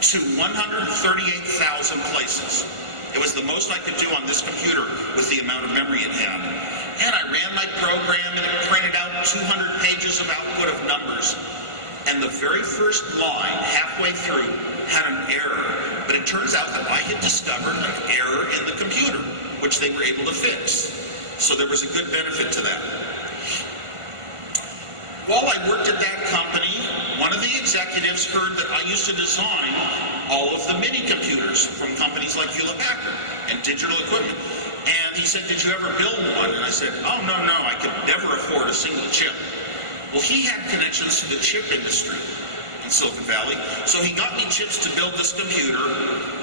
to 138,000 places. It was the most I could do on this computer with the amount of memory it had. And I ran my program and it printed out 200 pages of output of numbers. And the very first line, halfway through, had an error. But it turns out that I had discovered an error in the computer, which they were able to fix. So there was a good benefit to that. While I worked at that company, one of the executives heard that I used to design all of the mini computers from companies like Hewlett-Packard and digital equipment. And he said, "Did you ever build one?" And I said, "Oh, no, I could never afford a single chip." Well, he had connections to the chip industry in Silicon Valley, so he got me chips to build this computer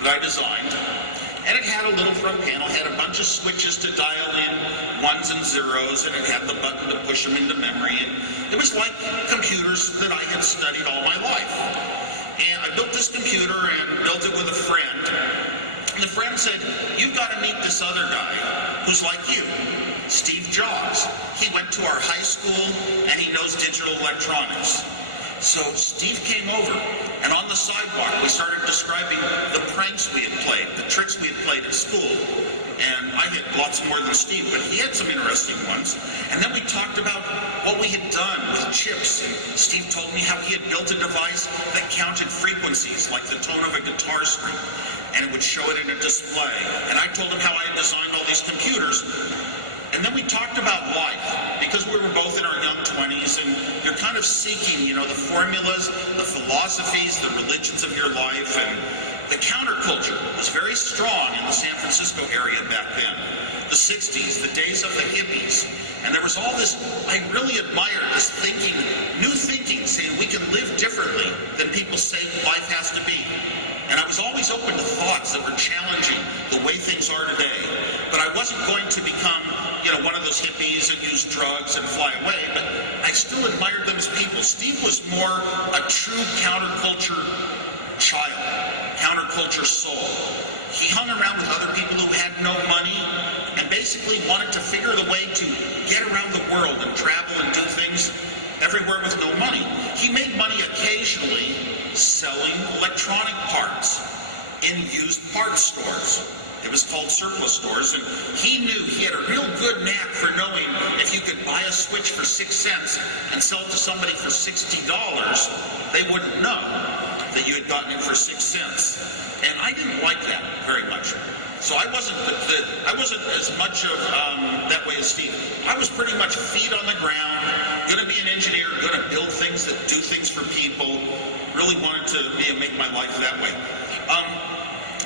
that I designed. And it had a little front panel, had a bunch of switches to dial in ones and zeros, and it had the button to push them into memory. And it was like computers that I had studied all my life. And I built this computer and built it with a friend. And the friend said, "You've got to meet this other guy who's like you, Steve Jobs. He went to our high school and he knows digital electronics." So Steve came over, and on the sidewalk we started describing the pranks we had played, the tricks we had played at school. And I had lots more than Steve, but he had some interesting ones. And then we talked about what we had done with chips. And Steve told me how he had built a device that counted frequencies, like the tone of a guitar string, and it would show it in a display. And I told him how I had designed all these computers. And then we talked about life, because we were both in our young 20s, and you're kind of seeking, the formulas, the philosophies, the religions of your life, and the counterculture was very strong in the San Francisco area back then. The 60s, the days of the hippies. And there was all this, I really admired this thinking, new thinking, saying we can live differently than people say life has to be. And I was always open to thoughts that were challenging the way things are today. But I wasn't going to become one of those hippies that use drugs and fly away, but I still admired them as people. Steve was more a true counterculture child, counterculture soul. He hung around with other people who had no money and basically wanted to figure the way to get around the world and travel and do things everywhere with no money. He made money occasionally selling electronic parts in used parts stores. It was called surplus stores, and he knew he had a real good knack for knowing if you could buy a switch for 6 cents and sell it to somebody for $60, they wouldn't know that you had gotten it for 6 cents. And I didn't like that very much. So I wasn't as much of that way as Steve. I was pretty much feet on the ground, going to be an engineer, going to build things that do things for people. Really wanted to make my life that way.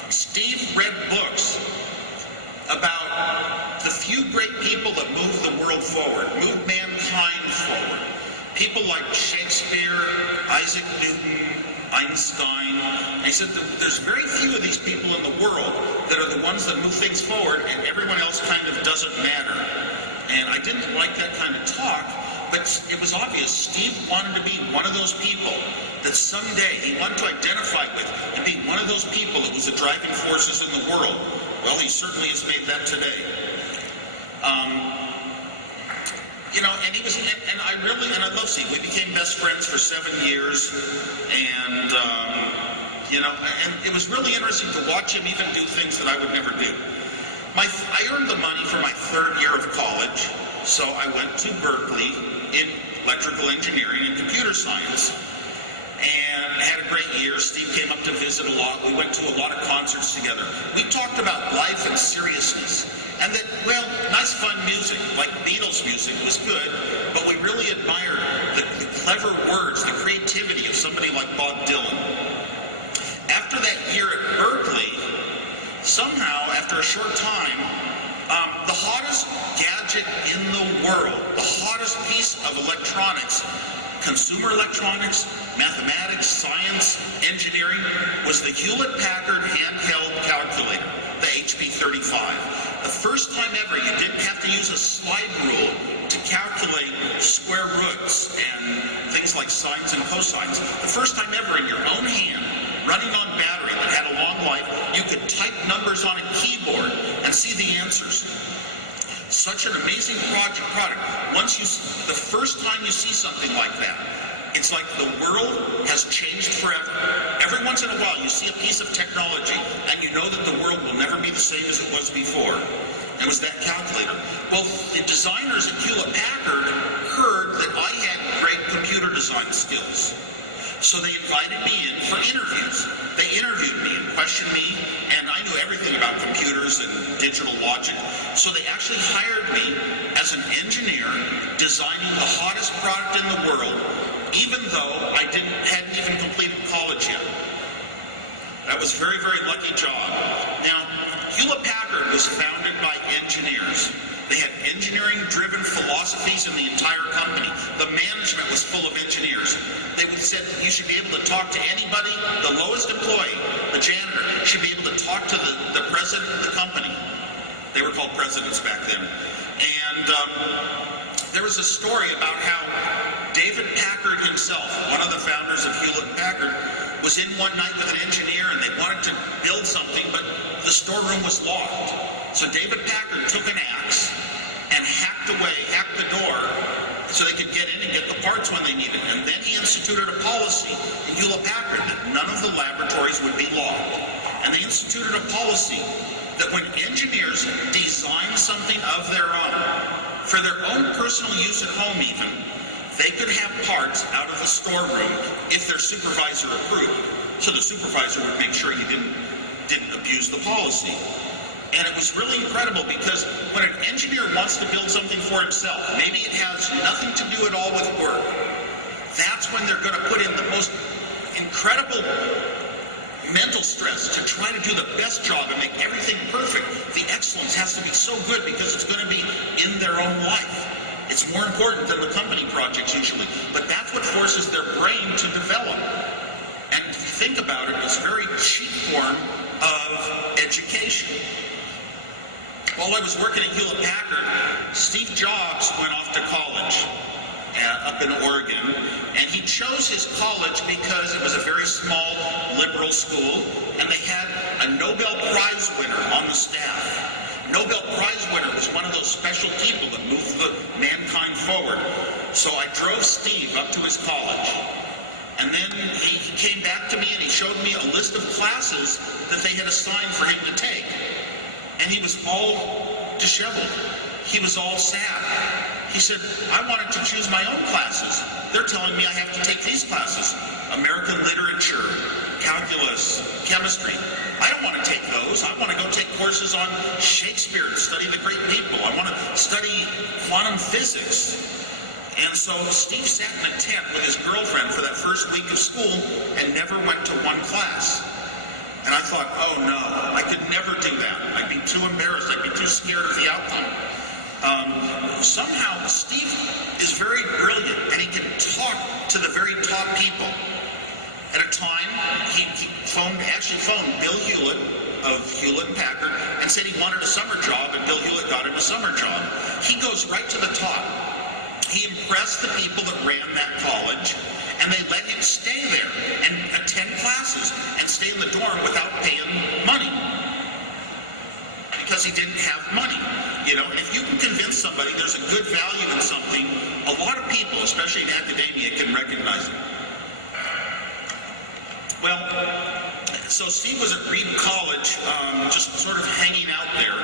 Steve read books about the few great people that moved the world forward, moved mankind forward. People like Shakespeare, Isaac Newton, Einstein. And he said there's very few of these people in the world that are the ones that move things forward, and everyone else kind of doesn't matter. And I didn't like that kind of talk, but it was obvious Steve wanted to be one of those people that someday he wanted to identify with and be one of those people that was the driving forces in the world. Well, he certainly has made that today. And I love Steve. We became best friends for 7 years, and it was really interesting to watch him even do things that I would never do. I earned the money for my 3rd year of college, so I went to Berkeley in electrical engineering and computer science, and had a great year. Steve came up to visit a lot. We went to a lot of concerts together. We talked about life and seriousness, and that, nice fun music, like Beatles music, was good, but we really admired the clever words, the creativity of somebody like Bob Dylan. After that year at Berkeley, somehow, after a short time, the hottest gadget in the world, the hottest piece of electronics, consumer electronics, mathematics, science, engineering, was the Hewlett-Packard handheld calculator, the HP 35. The first time ever you didn't have to use a slide rule to calculate square roots and things like sines and cosines. The first time ever in your own hand, running on battery that had a long life, you could type numbers on a keyboard and see the answers. Such an amazing product. The first time you see something like that, It's like the world has changed forever. Every once in a while you see a piece of technology and you know that the world will never be the same as it was before. It was that calculator. Well, the designers at Hewlett-Packard heard that I had great computer design skills. So they invited me in for interviews. They interviewed me and questioned me, and I knew everything about computers and digital logic. So they actually hired me as an engineer designing the hottest product in the world, even though I hadn't even completed college yet. That was a very, very lucky job. Now, Hewlett-Packard was founded by engineers. They had engineering-driven philosophies in the entire company. The management was full of engineers. They said you should be able to talk to anybody, the lowest employee, the janitor, should be able to talk to the president of the company. They were called presidents back then. And there was a story about how David Packard himself, one of the founders of Hewlett-Packard, was in one night with an engineer and they wanted to build something, but the storeroom was locked. So David Packard took an axe and hacked the door so they could get in and get the parts when they needed. And then he instituted a policy in Hewlett-Packard that none of the laboratories would be locked. And they instituted a policy that when engineers design something of their own, for their own personal use at home even, they could have parts out of the storeroom if their supervisor approved. So the supervisor would make sure he didn't abuse the policy. And it was really incredible because when an engineer wants to build something for himself, maybe it has nothing to do at all with work, that's when they're going to put in the most incredible mental stress to try to do the best job and make everything perfect. The excellence has to be so good because it's going to be in their own life. It's more important than the company projects usually, but that's what forces their brain to develop. And if you think about it, it's a very cheap form of education. While I was working at Hewlett-Packard, Steve Jobs went off to college up in Oregon, and he chose his college because it was a very small liberal school, and they had a Nobel Prize winner on the staff. Nobel Prize winner was one of those special people that moved mankind forward. So I drove Steve up to his college, and then he came back to me and he showed me a list of classes that they had assigned for him to take. And he was all disheveled. He was all sad. He said, I wanted to choose my own classes. They're telling me I have to take these classes. American literature, calculus, chemistry. I don't want to take those. I want to go take courses on Shakespeare and study the great people. I want to study quantum physics. And so Steve sat in a tent with his girlfriend for that first week of school and never went to one class. And I thought, oh no, I could never do that. I'd be too embarrassed. I'd be too scared of the outcome. Somehow, Steve is very brilliant, and he can talk to the very top people. At a time, he actually phoned Bill Hewlett of Hewlett-Packard and said he wanted a summer job, and Bill Hewlett got him a summer job. He goes right to the top. He impressed the people that ran that college, and they let him stay there and attend classes and stay in the dorm without paying money because he didn't have money. You know, and if you can convince somebody there's a good value in something, a lot of people, especially in academia, can recognize it. Well, so Steve was at Reed College, just sort of hanging out there,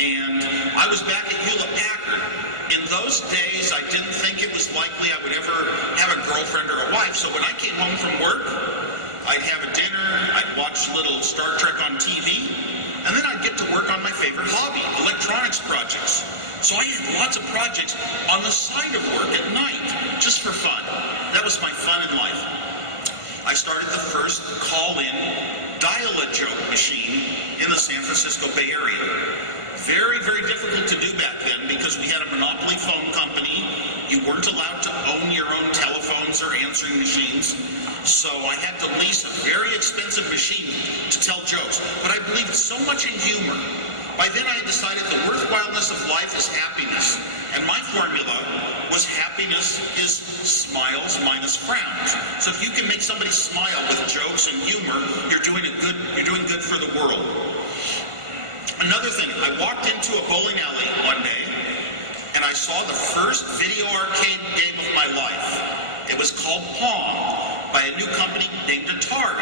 and I was back at Hewlett-Packard. In those days, I didn't think it was likely I would ever have a girlfriend or a wife, so when I came home from work, I'd have a dinner, I'd watch a little Star Trek on TV, and then I'd get to work on my favorite hobby, electronics projects. So I had lots of projects on the side of work at night, just for fun. That was my fun in life. I started the first call-in dial-a-joke machine in the San Francisco Bay Area. Very, very difficult to do back then because we had a monopoly phone company. You weren't allowed to own your own telephones or answering machines. So I had to lease a very expensive machine to tell jokes. But I believed so much in humor. By then I had decided the worthwhileness of life is happiness. And my formula was happiness is smiles minus frowns. So if you can make somebody smile with jokes and humor, you're doing good for the world. Another thing, I walked into a bowling alley one day, and I saw the first video arcade game of my life. It was called Pong by a new company named Atari.